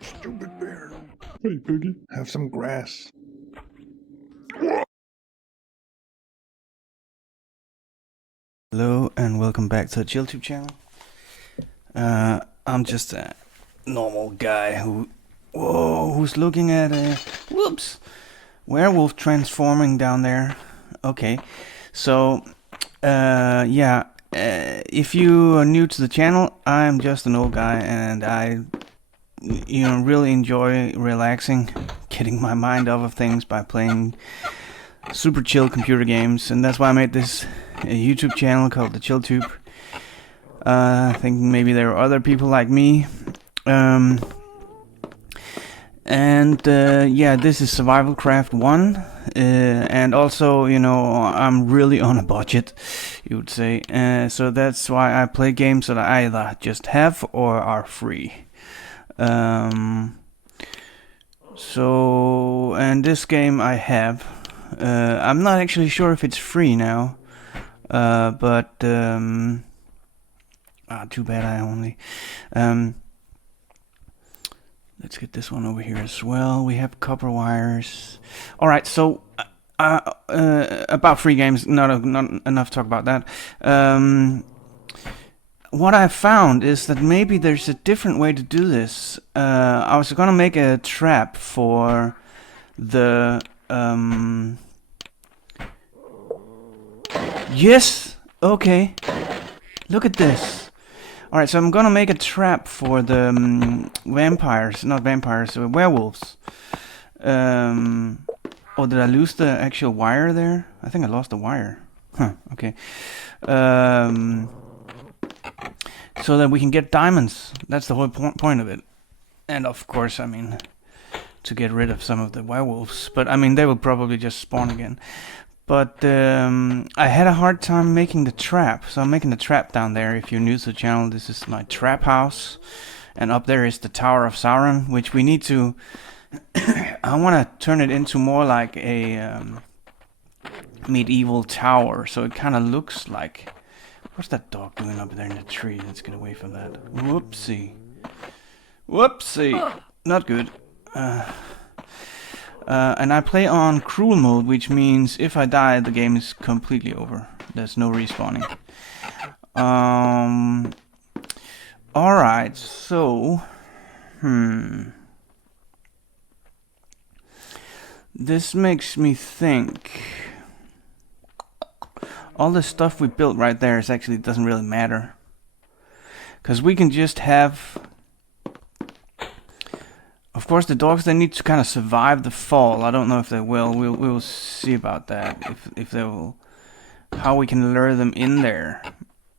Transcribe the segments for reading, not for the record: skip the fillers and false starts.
Stupid bear. Hey, Piggy, have some grass. Hello and welcome back to the ChillTube channel. I'm just a normal guy who's looking at a werewolf transforming down there. Okay, so if you are new to the channel, I'm just an old guy and I really enjoy relaxing, getting my mind off of things by playing super chill computer games, and that's why I made this YouTube channel called the ChillTube. Thinking maybe there are other people like me. This is Survivalcraft 1. And also, I'm really on a budget, you would say. So that's why I play games that I either just have or are free. And this game I have. I'm not actually sure if it's free now. Too bad I only. Let's get this one over here as well. We have copper wires. Alright, so about free games, not enough talk about that. What I found is that maybe there's a different way to do this. I was gonna make a trap for the Yes! Okay. Look at this. Alright, so I'm gonna make a trap for the werewolves. Oh, did I lose the actual wire there? I think I lost the wire. Huh, okay. So that we can get diamonds. That's the whole point of it. And of course, I mean, to get rid of some of the werewolves. But I mean, they will probably just spawn again. But I had a hard time making the trap, so I'm making the trap down there. If you're new to the channel, this is my trap house, and up there is the Tower of Sauron, which we need to. I want to turn it into more like a medieval tower, so it kind of looks like. What's that dog doing up there in the tree? Let's get away from that. Whoopsie, not good. And I play on cruel mode, which means if I die, the game is completely over. There's no respawning. Alright, so... This makes me think... All the stuff we built right there actually doesn't really matter. Because we can just have... Of course, the dogs, they need to kind of survive the fall. I don't know if they will. We'll see about that. If they will, how we can lure them in there.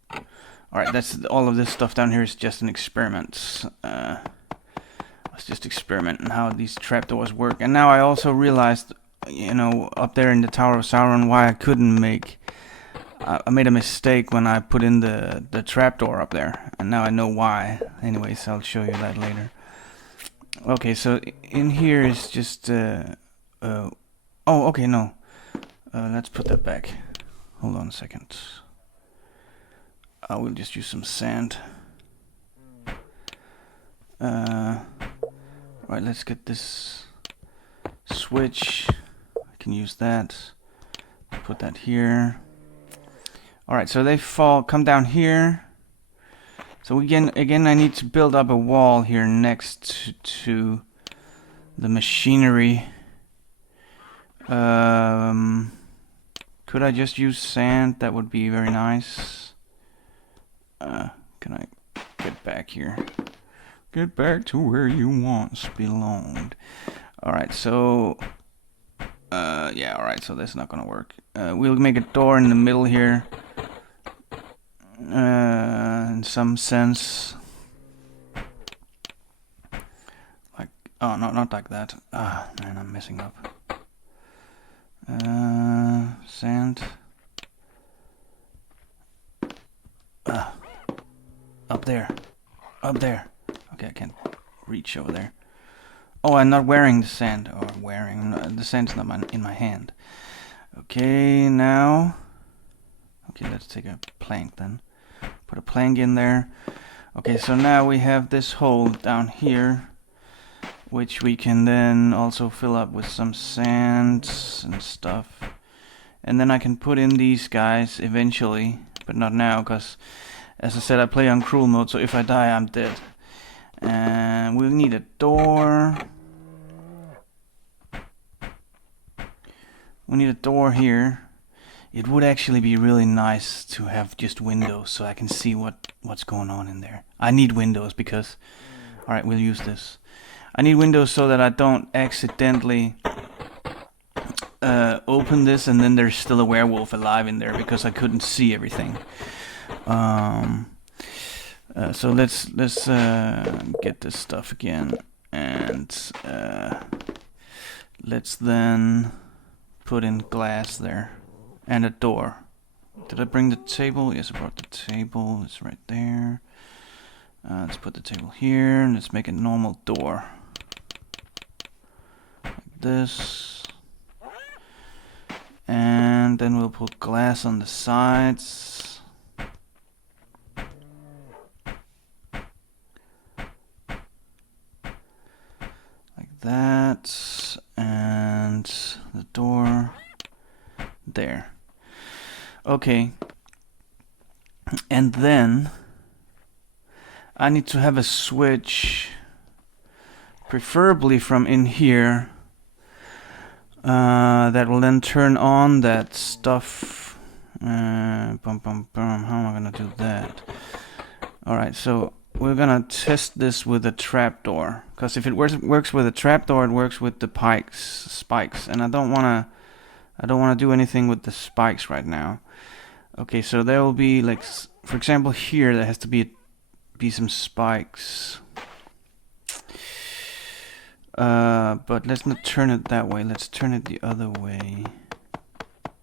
All right, that's all of this stuff down here is just an experiment. Let's just experiment on how these trapdoors work. And now I also realized, up there in the Tower of Sauron, why I couldn't make. I made a mistake when I put in the trapdoor up there, and now I know why. Anyways, I'll show you that later. Okay, so in here is just oh, okay, no. Let's put that back. Hold on a second. I will just use some sand. Right, let's get this switch. I can use that. Put that here. Alright, so they come down here. So again, I need to build up a wall here next to the machinery. Could I just use sand? That would be very nice. Can I get back here? Get back to where you once belonged. Alright, so... yeah, alright, so that's not gonna work. We'll make a door in the middle here. In some sense, like, oh no, not like that. Ah, man, I'm messing up. Sand. Up there. Okay, I can't reach over there. Oh, I'm not wearing the sand, or wearing. The sand's not in my hand. Okay, now. Okay, let's take a plank then. Put a plank in there. Okay, so now we have this hole down here, which we can then also fill up with some sand and stuff. And then I can put in these guys eventually, but not now, because as I said, I play on cruel mode, so if I die, I'm dead. And we'll need a door. We need a door here. It would actually be really nice to have just windows so I can see what's going on in there. I need windows because... Alright, we'll use this. I need windows so that I don't accidentally open this and then there's still a werewolf alive in there because I couldn't see everything. So let's get this stuff again, and let's then put in glass there and a door. Did I bring the table? Yes, I brought the table. It's right there. Let's put the table here and let's make a normal door like this, and then we'll put glass on the sides. That, and the door there. Okay, and then I need to have a switch, preferably from in here, that will then turn on that stuff. How am I gonna do that? Alright, so we're gonna test this with a trapdoor, because if it works with a trapdoor, it works with the spikes, and I don't wanna do anything with the spikes right now. Okay, so there will be, like, for example, here there has to be some spikes. But let's not turn it that way. Let's turn it the other way.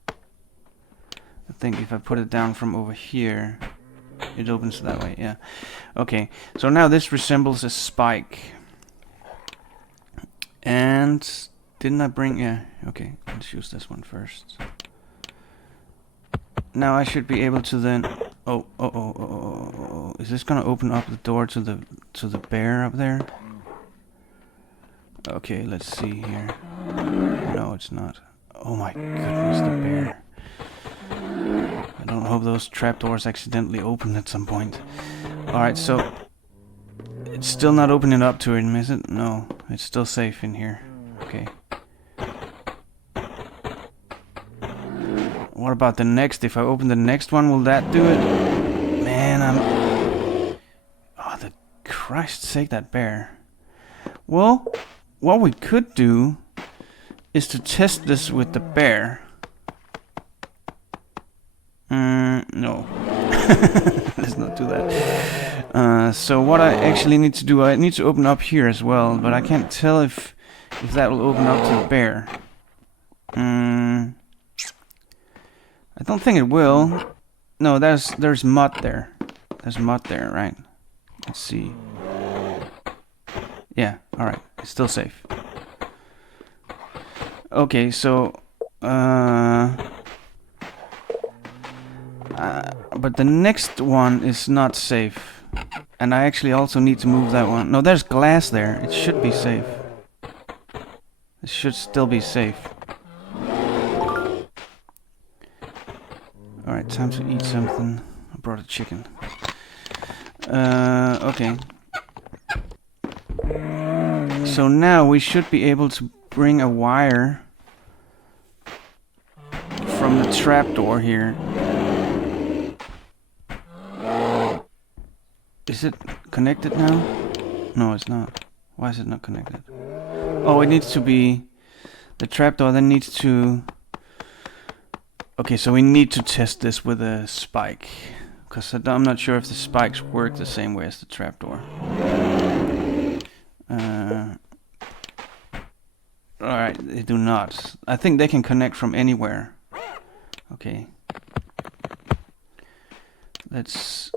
I think if I put it down from over here, it opens that way, yeah. Okay, so now this resembles a spike. And didn't I bring... yeah, okay, let's use this one first. Now I should be able to then... Oh. Is this gonna open up the door to the bear up there? Okay, let's see here. No, it's not. Oh my goodness, the bear. I don't hope those trapdoors accidentally open at some point. Alright, so... it's still not opening up to him, is it? No, it's still safe in here. Okay. What about the next? If I open the next one, will that do it? Man, oh, the Christ's sake, that bear. Well, what we could do is to test this with the bear. No. Let's not do that. So what I actually need to do, I need to open up here as well, but I can't tell if that will open up to the bear. I don't think it will. No, there's mud there. There's mud there, right? Let's see. Yeah, alright. It's still safe. Okay, so... but the next one is not safe. And I actually also need to move that one. No, there's glass there. It should be safe. It should still be safe. Alright, time to eat something. I brought a chicken. Okay. So now we should be able to bring a wire from the trapdoor here. Is it connected now? No, it's not. Why is it not connected? Oh, it needs to be... the trapdoor then needs to... Okay, so we need to test this with a spike. Because I'm not sure if the spikes work the same way as the trapdoor. Alright, they do not. I think they can connect from anywhere. Okay. Let's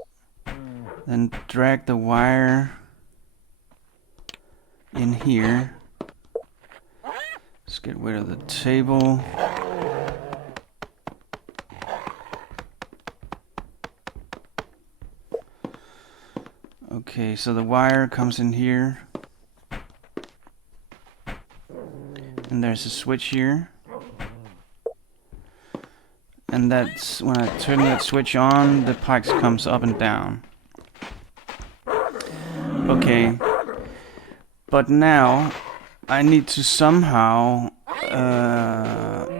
then drag the wire in here. Let's get rid of the table. Okay, so the wire comes in here. And there's a switch here. And that's when I turn that switch on, the pikes comes up and down. Okay. But now I need to somehow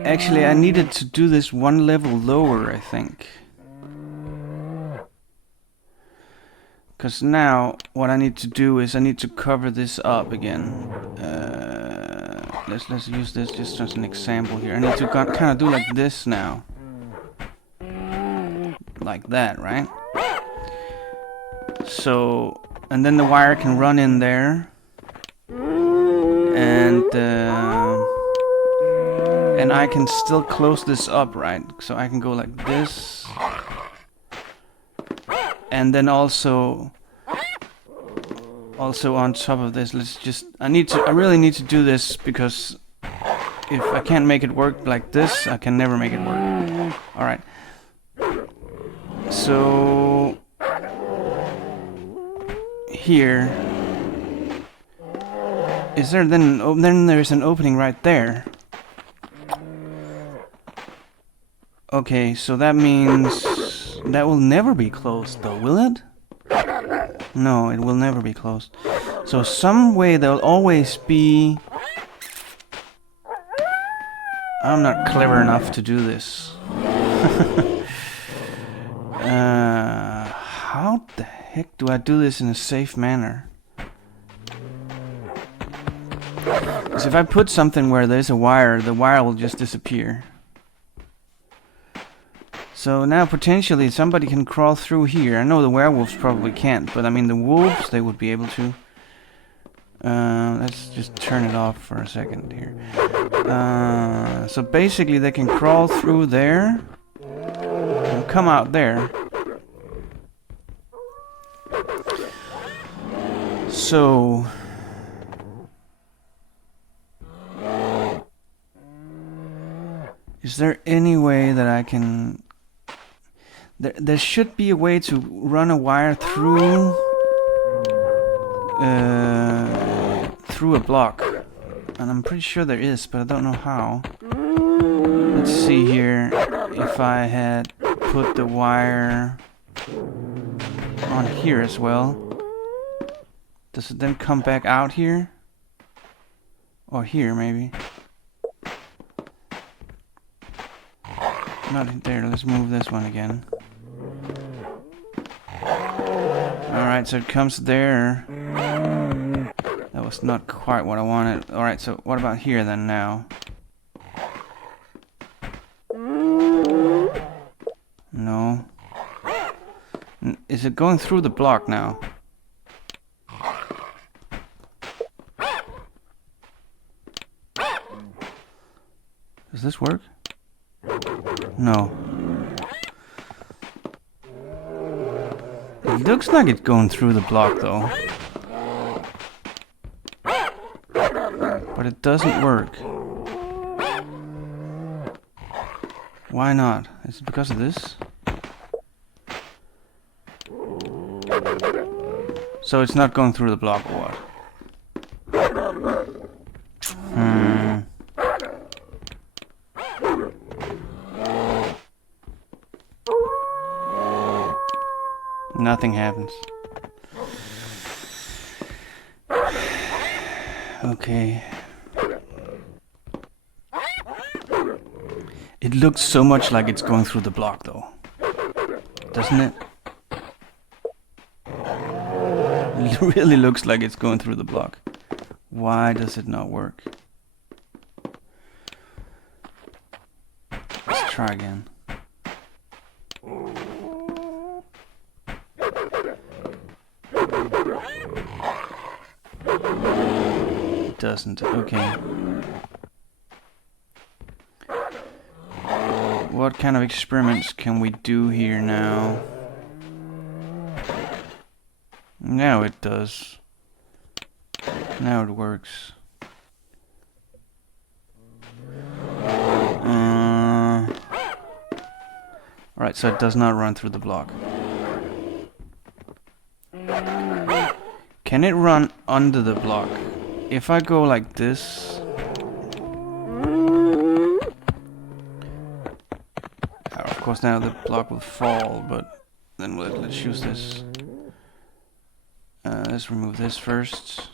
actually I needed to do this one level lower, I think. Because now what I need to do is I need to cover this up again. Let's use this just as an example here. I need to kind of do like this now. Like that, right? So, and then the wire can run in there. And I can still close this up, right? So I can go like this. And then also on top of this, I really need to do this, because if I can't make it work like this, I can never make it work. Alright. So here is there then there's an opening right there. Okay, so that means that will never be closed though, will it? No, it will never be closed. So some way there'll always be... I'm not clever enough to do this. How the heck do I do this in a safe manner? Because if I put something where there's a wire, the wire will just disappear. So now potentially somebody can crawl through here. I know the werewolves probably can't, but I mean the wolves, they would be able to. Let's just turn it off for a second here. So basically they can crawl through there and come out there. So is there any way that I can... There should be a way to run a wire through a block, and I'm pretty sure there is, but I don't know how. Let's see here. If I had put the wire on here as well, does it then come back out here? Or here maybe? Not there. Let's move this one again. Alright, so it comes there. That was not quite what I wanted. Alright, so what about here then now? No. Is it going through the block now? Does this work? No. It looks like it's going through the block though. But it doesn't work. Why not? Is it because of this? So it's not going through the block or what? Nothing happens. Okay. It looks so much like it's going through the block though. Doesn't it? It really looks like it's going through the block. Why does it not work? Let's try again. It doesn't. Okay. What kind of experiments can we do here now? Now it does. Now it works. Alright, so it does not run through the block. Can it run under the block? If I go like this... of course now the block will fall, but then let's use this. Let's remove this first.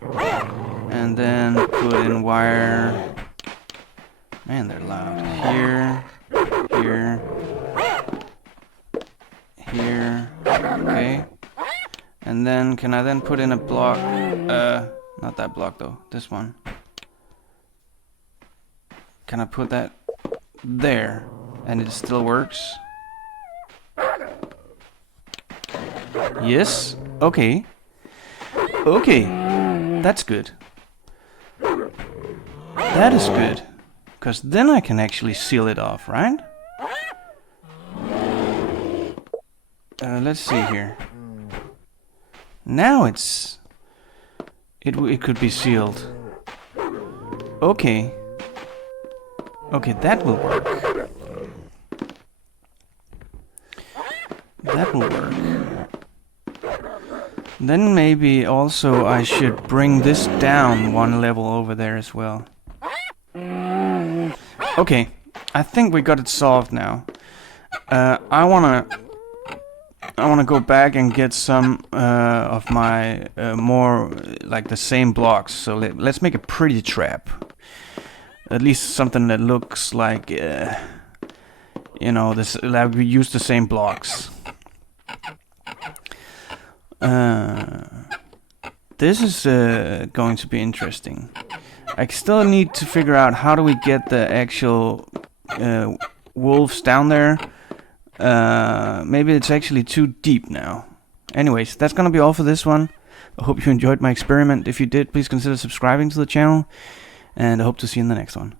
And then put in wire. Man, they're loud. Here, here, here. Okay. And then, can I then put in a block? Not that block though. This one. Can I put that there? And it still works? Yes? Okay. Okay. That's good. That is good. Because then I can actually seal it off, right? Let's see here. Now it's... It could be sealed. Okay. Okay, that will work. That will work. Then maybe also I should bring this down one level over there as well. Okay, I think we got it solved now. I wanna go back and get some of my more like the same blocks. So let's make a pretty trap. At least something that looks like you know, this. Like we use the same blocks. This is going to be interesting. I still need to figure out how do we get the actual wolves down there. Maybe it's actually too deep now. Anyways, that's gonna be all for this one. I hope you enjoyed my experiment. If you did, please consider subscribing to the channel. And I hope to see you in the next one.